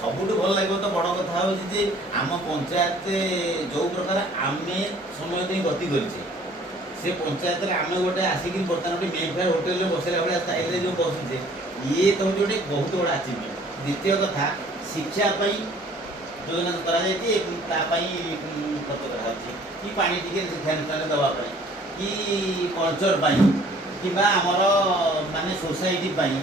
ସବୁଠୁ ଭଲ ଲାଗିବ ତ ବଡ଼ କଥା ହେଉଛି ଯେ ଆମ ପଞ୍ଚାୟତ ଯେଉଁ ପ୍ରକାର ଆମେ ସମୟ ଦେଇ ଗତି କରିଛେ ସେ ପଞ୍ଚାୟତରେ ଆମେ ଗୋଟେ ଆସିକି ବର୍ତ୍ତମାନ ଗୋଟେ ମେଫେୟାର ହୋଟେଲରେ ବସିଲା ଭଳିଆ ଷ୍ଟାଇଲରେ ଯେଉଁ ବସୁଛେ ଇଏ ତ ହେଉଛି ଗୋଟେ ବହୁତ ବଡ଼ ଆଚିଭମେଣ୍ଟ। ଦ୍ୱିତୀୟ କଥା ଶିକ୍ଷା ପାଇଁ ଯୋଜନା କରାଯାଇଛି ଏବଂ ତା ପାଇଁ ଖର୍ଚ୍ଚ କରାଯାଉଛି କି ପାଣି ଟିକେ ଶିକ୍ଷାନୁଷ୍ଠାନ ଦେବା ପାଇଁ କି କଲଚର ପାଇଁ କିମ୍ବା ଆମର ମାନେ ସୋସାଇଟି ପାଇଁ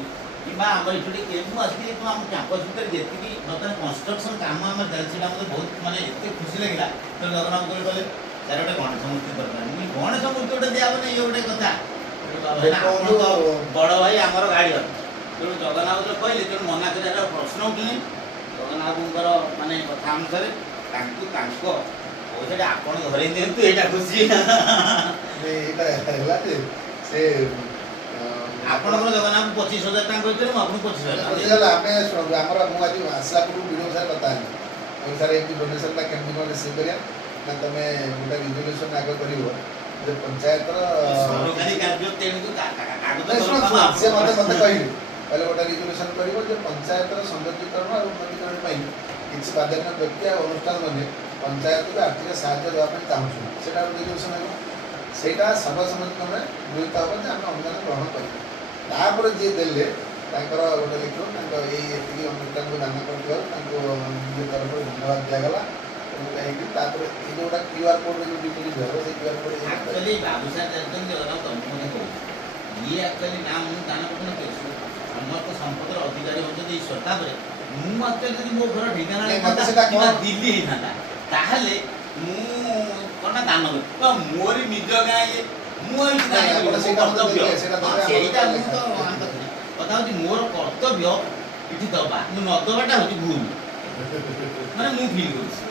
କିମ୍ବା ଆମର ଏଠି ମୁଁ ଆସିକି ଆମ କ୍ୟାମ୍ପସ୍ ଭିତରେ ଯେତିକି ବର୍ତ୍ତମାନ କନଷ୍ଟ୍ରକ୍ସନ୍ କାମ ଆମର ଚାଲିଛି ସେଇଟା ମୋତେ ବହୁତ ମାନେ ଏତେ ଖୁସି ଲାଗିଲା। ତ ଜଗନ୍ନାଥ କହିଲେ ତାର ଗୋଟେ ଗଣେଶ ମୂର୍ତ୍ତି ଦରକାର। ମୁଁ ଗଣେଶ ମୂର୍ତ୍ତି ଗୋଟେ ଦିଆହେବନି ଇଏ ଗୋଟେ କଥା। ଆପଣ ତ ବଡ଼ ଭାଇ ଆମର ଗାର୍ଡିଆନ୍, ତେଣୁ ଜଗନ୍ନାଥ କହିଲେ ତେଣୁ ମନା କରିବାର ପ୍ରଶ୍ନ ଉଠିନି। ଜଗନ୍ନାଥଙ୍କର ମାନେ କଥା ଅନୁସାରେ ତାଙ୍କୁ ତାଙ୍କ ପଇସାଟା ଆପଣ ଧରେଇ ଦିଅନ୍ତୁ, ଏଇଟା ଖୁସି। ଏଇଟା ହେଲା ଯେ ସେ ଆପଣଙ୍କର ଜଗନ୍ନାଥ 25,000 ଟଙ୍କା କହିଥିଲେ, ମୁଁ ଆପଣଙ୍କୁ 25,000 ଆମେ ଶୁଣନ୍ତୁ ଆମର ମୁଁ ଆଜି ଆସିଲା ପୂର୍ବରୁ ଭିଡ଼ିଓ ସାର୍ କଥା ହେଲି ସାର୍ ଏମିତି ଡୋନେସନ୍ଟା କେମିତି କ'ଣ ରିସିଭ୍ କରିବା ନା ତୁମେ ଗୋଟେ ରିଜଲ୍ୟୁସନ୍ ଆଗ କରିବ ଯେ ପଞ୍ଚାୟତର ସରକାରୀ କାର୍ଯ୍ୟ ତେଣୁ ସେ ମୋତେ କହିଲେ ଗୋଟେ ରିଜଲ୍ୟୁସନ୍ କରିବ ଯେ ପଞ୍ଚାୟତର ସୌନ୍ଦର୍ଯ୍ୟକରଣ ଆଉ ଉନ୍ନତିକରଣ ପାଇଁ କିଛି ବାଧ୍ୟକରଣ ବ୍ୟକ୍ତି ଆଉ ଅନୁଷ୍ଠାନ ମାନେ ପଞ୍ଚାୟତକୁ ଆର୍ଥିକ ସାହାଯ୍ୟ ଦେବା ପାଇଁ ଚାହୁଁଛନ୍ତି, ସେଇଟା ଗୋଟେ ରିଜଲ୍ୟୁସନ୍ ହେବ। ସେଇଟା ସର୍ବସମ୍ମତିକ୍ରମେ ଗୃହୀତ ହେବ ଯେ ଆମେ ଅନୁଦାନ ଗ୍ରହଣ କରିବା। ତାପରେ ଯିଏ ଦେଲେ ତାଙ୍କର ଗୋଟେ ଲେଖିବ ତାଙ୍କ ଏତିକି ଅନୁଷ୍ଠାନକୁ ଦାନ କରିଥିବାରୁ ତାଙ୍କୁ ନିଜ ତରଫରୁ ଧନ୍ୟବାଦ ଦିଆଗଲା। ହେଇକି ତାପରେ ଏଇ ଯେଉଁଟା QR କୋଡ଼୍ରେ ଯେଉଁ ଡିପୋଜିଟ୍ ହେବ ସେଇ QR କୋଡ଼୍ ଆକ୍ଚୁଆଲି ବାବୁସାର ଜାଣିଛନ୍ତି ଜଗନ୍ନାଥ ତମକୁ କହୁଛି ଇଏ ଆକ୍ଚୁଆଲି ନା ମୁଁ ଦାନ କରୁନଥିଲି, ସମସ୍ତ ସମ୍ପଦର ଅଧିକାରୀ ହେଉଛନ୍ତି ଈଶ୍ୱର। ତାପରେ ମୁଁ ଆକ୍ଚୁଆଲି ଯଦି ମୋ ଘର ଢେଙ୍କାନାଳ କିମ୍ବା ଦିଲ୍ଲୀ ହେଇଥାନ୍ତା ତାହେଲେ ମୁଁ କ'ଣ ନା ଦାନ କরি ମୋରି ନିଜ ଗାଁ ଇଏ ମୁଁ ଏଇଠି ଦାନ କର୍ତ୍ତବ୍ୟ ସେଇଟା ମୁଁ ତ କଥା ହେଉଛି ମୋର କର୍ତ୍ତବ୍ୟ ଏଠି ଦେବା, ମୁଁ ନ ଦେବାଟା ହେଉଛି ଭୁଲ ମାନେ ମୁଁ ଫିଲ୍ କରୁଛି।